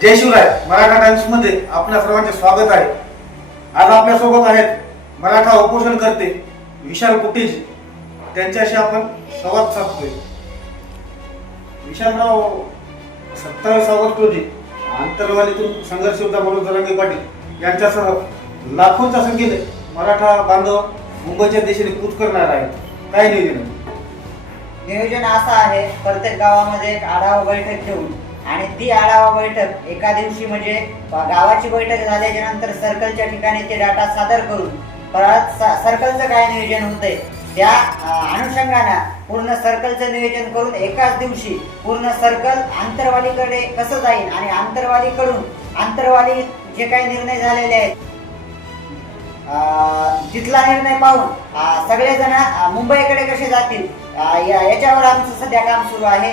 जय शिवराय. मराठा टाइम्समध्ये आपल्या सर्वांचे स्वागत आहे. आज आपल्यासोबत आहेत मराठा उपोषण करते विशाल कुटेज त्यांच्याशी आपण संवाद साधतोय. विशालराव सत्तावीस ऑगस्ट रोजी आंतरवालीतून संघर्ष योद्धा म्हणून जरांगे पाटील यांच्यासह लाखोंच्या संख्येने मराठा बांधव मुंबईच्या दिशेने कूच करणार आहेत. काय नियोजन? नियोजन असं आहे. प्रत्येक गावामध्ये एक आढावा बैठक घेऊन आणि ती आढावा बैठक एका दिवशी म्हणजे गावाची बैठक झाल्याच्यानंतर सर्कलच्या ठिकाणी ते डाटा सादर करून परत स- सर्कलचं काय नियोजन होतंय त्या अनुषंगानं पूर्ण सर्कलचं नियोजन करून एकाच दिवशी पूर्ण सर्कल आंतरवालीकडे कसं जाईल आणि आंतरवालीकडून आंतरवाली जे काही निर्णय झालेले आहेत तिथला निर्णय पाहून सगळेजण मुंबईकडे कसे जातील याच्यावर आमचं सध्या काम सुरू आहे.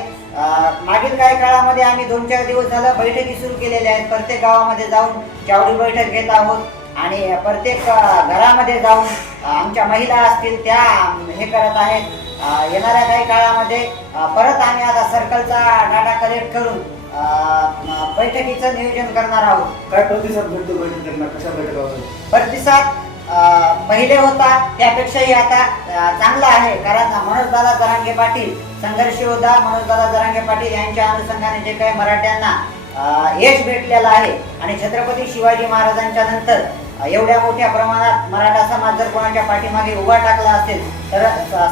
मागील काही काळामध्ये आम्ही दोन चार दिवस झालं बैठकी सुरू केलेल्या आहेत. प्रत्येक गावामध्ये जाऊन चावडी बैठक घेत आहोत आणि प्रत्येक घरामध्ये जाऊन आमच्या महिला असतील त्या हे करत आहेत. येणाऱ्या काही काळामध्ये परत आम्ही आता सर्कलचा डाटा कलेक्ट करून बैठकीचं नियोजन करणार आहोत. काय प्रतिसाद भेटतो बैठकीला? कशा बैठका होतात? प्रतिसाद पहिले होता त्यापेक्षाही आता चांगला आहे. कारण मनोजदादा जरांगे पाटील संघर्ष योद्धा मनोजदादा जरांगे पाटील यांच्या अनुषंगाने जे काही मराठ्यांना यश भेटलेलं आहे आणि छत्रपती शिवाजी महाराजांच्या नंतर एवढ्या मोठ्या प्रमाणात मराठा समाज जर कोणाच्या पाठीमागे उभा टाकला असेल तर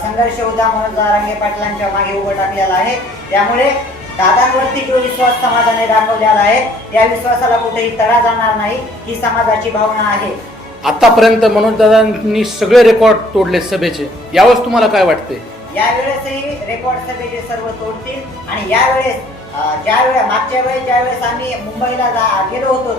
संघर्ष योद्धा मनोज दारांगे पाटलांच्या मागे उभं टाकलेला आहे. त्यामुळे दादांवरती जो विश्वास समाजाने दाखवलेला आहे त्या विश्वासाला कुठेही तडा जाणार नाही. ही समाजाची भावना आहे. आतापर्यंत मनोजदादांनी सगळे रेकॉर्ड तोडले सभेचे. यावेळेस तुम्हाला काय वाटते? यावेळेसही रेकॉर्ड सभेचे सर्व तोडतील. आणि यावेळेस ज्यावेळेस ज्या वेळेस मागच्या वेळेस ज्यावेळेस आम्ही मुंबईला जा- गेलो होतो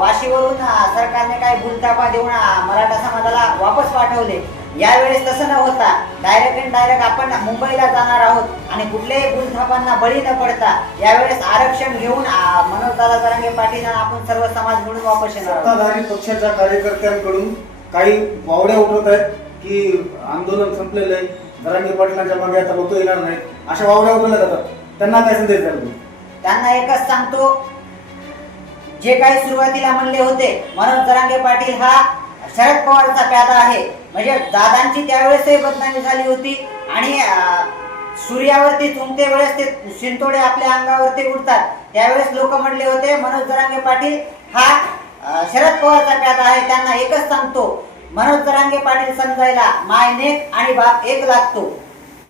वाशीवरून सरकारने काही भूलतापा देऊन मराठा समाजाला वापस पाठवले. यावेळेस तसं न होता डायरेक्ट अँड डायरेक्ट आपण मुंबईला जाणार आहोत आणि कुठल्याही भूलथापांना बळी न पडता यावेळेस आरक्षण घेऊन मनोजदादा जरांगे पाटील आपण सर्व समाज मिळून वापस येणार सत्ताधारी पक्षाच्या कार्यकर्त्यांकडून काही वावड्या उठवत आहेत की आंदोलन संपलेलं आहे. दरांगे पाटलांच्या मागे आता लोक येणार नाहीत. अशा वावड्या उठवल्या जातात. त्यांना काय संदेश द्याल? त्यांना एकच सांगतो जे काही सुरुवातीला म्हणले होते मनोज जरांगे पाटील हा शरद पवारचा प्यादा आहे. म्हणजे दादांची त्यावेळेसही बदनामी झाली होती आणि सूर्यावरती चुंकते वेळेस ते शिंतोडे आपल्या अंगावरती उडतात. त्यावेळेस लोक म्हणले होते मनोज जरांगे पाटील हा शरद पवारचा प्यादा आहे त्यांना एकच सांगतो. मनोज जरांगे पाटील समजायला माय नेक आणि बाप एक लागतो.